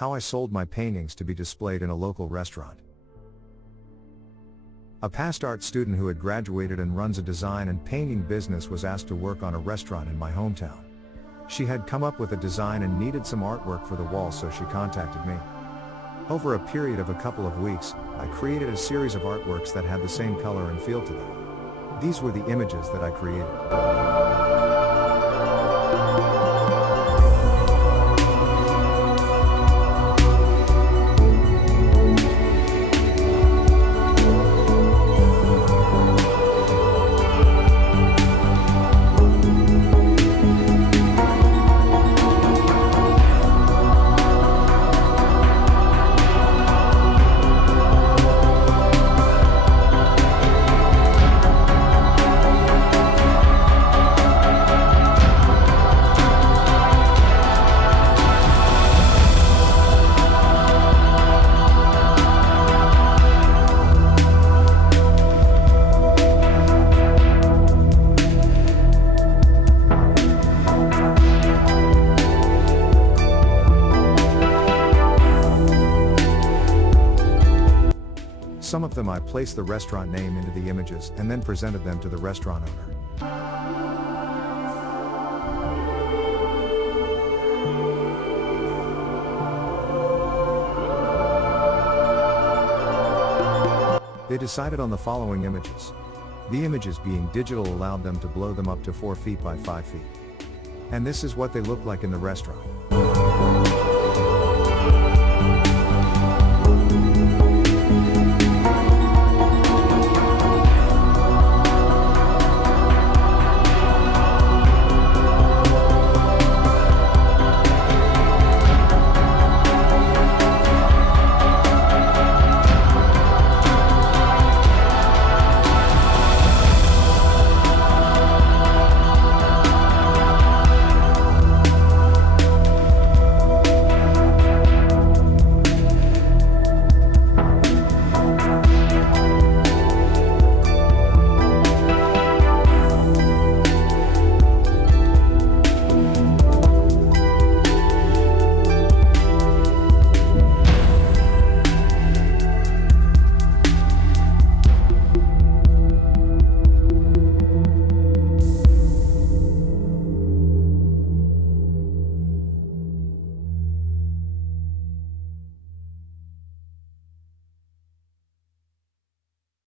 How I sold my paintings to be displayed in a local restaurant. A past art student who had graduated and runs a design and painting business was asked to work on a restaurant in my hometown. She had come up with a design and needed some artwork for the wall, so she contacted me. Over a period of a couple of weeks, I created a series of artworks that had the same color and feel to them. These were the images that I created. Some of them I placed the restaurant name into the images and then presented them to the restaurant owner. They decided on the following images. The images being digital allowed them to blow them up to 4 feet by 5 feet. And this is what they look like in the restaurant.